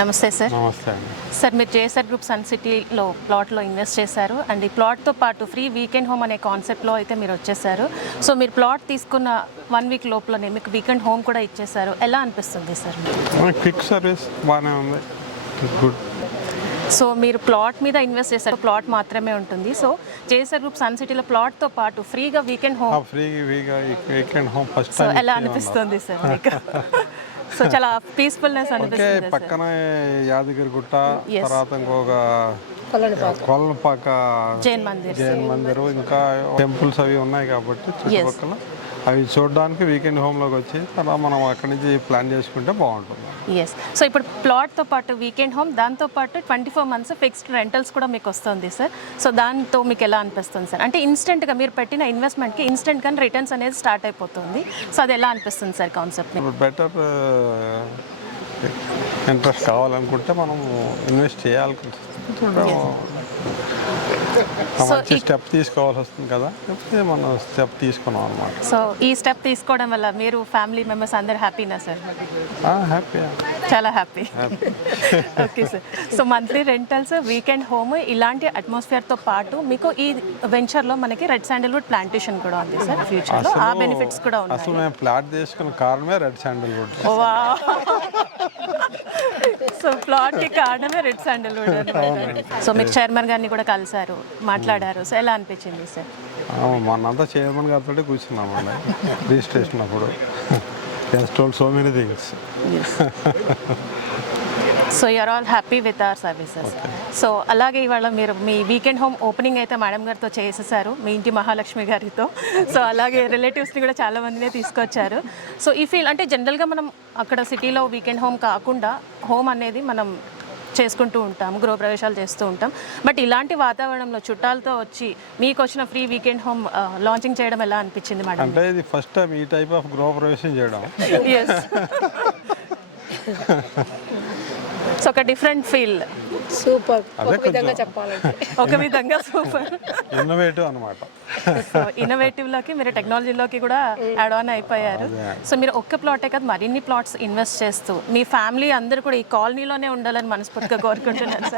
నమస్తే సార్. నమస్తే అండి. సార్ మీరు జేఎస్ఆర్ గ్రూప్ సన్ సిటీలో ప్లాట్లో ఇన్వెస్ట్ చేశారు అండ్ ఈ ప్లాట్తో పాటు ఫ్రీ వీకెండ్ హోమ్ అనే కాన్సెప్ట్లో అయితే మీరు వచ్చేసారు. సో మీరు ప్లాట్ తీసుకున్న 1 వీక్ లోపలనే మీకు వీకెండ్ హోమ్ కూడా ఇచ్చేసారు. ఎలా అనిపిస్తుంది సార్? క్విక్ సర్వీస్ బాగానే ఉంది, గుడ్. సో మీరు ప్లాట్ మీద ఇన్వెస్ట్ చేశారు, ప్లాట్ మాత్రమే ఉంటుంది. సో జేఎస్ఆర్ గ్రూప్ సన్ సిటీలో ప్లాట్తో పాటు ఫ్రీగా weekend home, weekend home first so ఎలా అనిపిస్తుంది సార్ మీకు? సో చాలా పీస్ఫుల్నెస్ అనిపిస్తుంది. పక్కన యాదగిరిగుట్ట, తర్వాత ఇంకొక కొల్లపాక జైన్ మందిర్, ఇంకా టెంపుల్స్ అవి ఉన్నాయి కాబట్టి చుట్టుపక్కల అవి చూడడానికి వీకెండ్ హోమ్లోకి వచ్చి అలా మనం అక్కడి నుంచి ప్లాన్ చేసుకుంటే బాగుంటుంది. ఎస్. సో ఇప్పుడు ప్లాట్తో పాటు వీకెండ్ హోమ్, దాంతోపాటు 24 months ఫిక్స్డ్ రెంటల్స్ కూడా మీకు వస్తుంది సార్. సో దాంతో మీకు ఎలా అనిపిస్తుంది సార్? అంటే ఇన్స్టెంట్గా మీరు పెట్టిన ఇన్వెస్ట్మెంట్కి ఇన్స్టెంట్గా రిటర్న్స్ అనేది స్టార్ట్ అయిపోతుంది. సో అది ఎలా అనిపిస్తుంది సార్ కాన్సెప్ట్? బెటర్ ఇంట్రెస్ట్ కావాలనుకుంటే మనం ఇన్వెస్ట్ చేయాలి, మంచి స్టెప్ తీసుకోవాల్సి వస్తుంది కదా, మనం స్టెప్ తీసుకున్నాం అనమాట. సో ఈ స్టెప్ తీసుకోవడం వల్ల మీరు ఫ్యామిలీ మెంబర్స్ అందరు హ్యాపీనా సార్? హ్యాపీ, చాలా happy. Okay sir. So monthly rentals, weekend home, ఇలాంటి అట్మాస్ఫియర్తో పాటు మీకు ఈ వెంచర్లో మనకి రెడ్ శాండల్వుడ్ ప్లాంటేషన్ కూడా ఉంది సార్ ఫ్యూచర్లో. ఆ బెనిఫిట్స్ కూడా ఉన్నాయి. అసలు మేము ప్లాట్ తీసుకున్న కారణమే రెడ్ శాండల్వుడ్. సో ప్లాట్కి కారణమే రెడ్ శాండల్వుడ్ అనమాట. సో మీరు చైర్మన్ గారిని కూడా కలిసారు, మాట్లాడారు. సో ఎలా అనిపించింది సార్? మనంతా చైర్మన్ గారితో కూర్చున్నామండి రిజిస్ట్రేషన్ అప్పుడు. Told so many things. So you're all happy with our services. So అలాగే ఇవాళ మీరు మీ వీకెండ్ హోమ్ ఓపెనింగ్ అయితే మేడం గారితో చేసేసారు, మీ ఇంటి మహాలక్ష్మి గారితో. సో అలాగే రిలేటివ్స్ని కూడా చాలా మందినే తీసుకొచ్చారు. సో ఈ ఫీల్ అంటే జనరల్గా మనం అక్కడ సిటీలో వీకెండ్ హోమ్ కాకుండా హోమ్ అనేది మనం చేసుకుంటూ ఉంటాం, గృహప్రవేశాలు చేస్తూ ఉంటాం. బట్ ఇలాంటి వాతావరణంలో చుట్టాలతో వచ్చి మీకు వచ్చిన ఫ్రీ వీకెండ్ హోమ్ లాంచింగ్ చేయడం ఎలా అనిపించింది మేడం? అంటే ఇది ఫస్ట్ టైం ఈ టైప్ ఆఫ్ గృహప్రవేశం చేయడం. ఎస్. సో ఒక డిఫరెంట్ ఫీల్. సూపర్. ఒక విధంగా చెప్పాలంటే ఒక విధంగా సూపర్, ఇన్నోవేటివ్ అనమాట. సో ఇన్నోవేటివ్లోకి మీరు టెక్నాలజీలోకి కూడా యాడ్ ఆన్ అయిపోయారు. సో మీరు ఒక్క ప్లాటే కాదు మరిన్ని ప్లాట్స్ ఇన్వెస్ట్ చేస్తూ మీ ఫ్యామిలీ అందరూ కూడా ఈ కాలనీలోనే ఉండాలని మనస్ఫూర్తిగా కోరుకుంటున్నాను సార్.